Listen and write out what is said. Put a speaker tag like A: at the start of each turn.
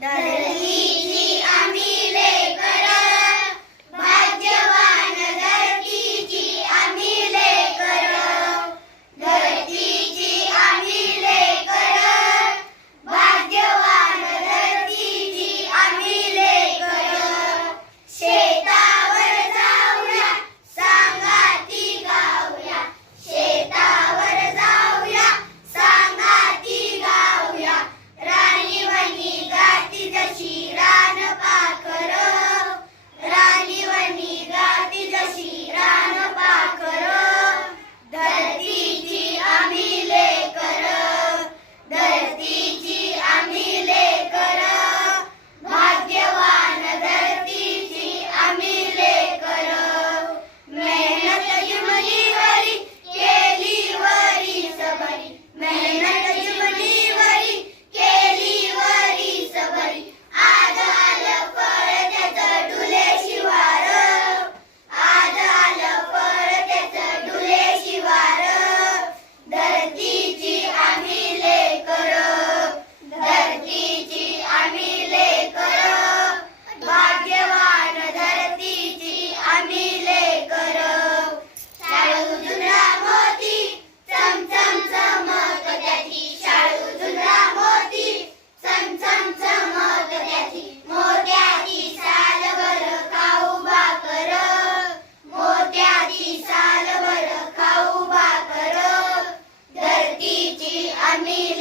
A: 六六 mí.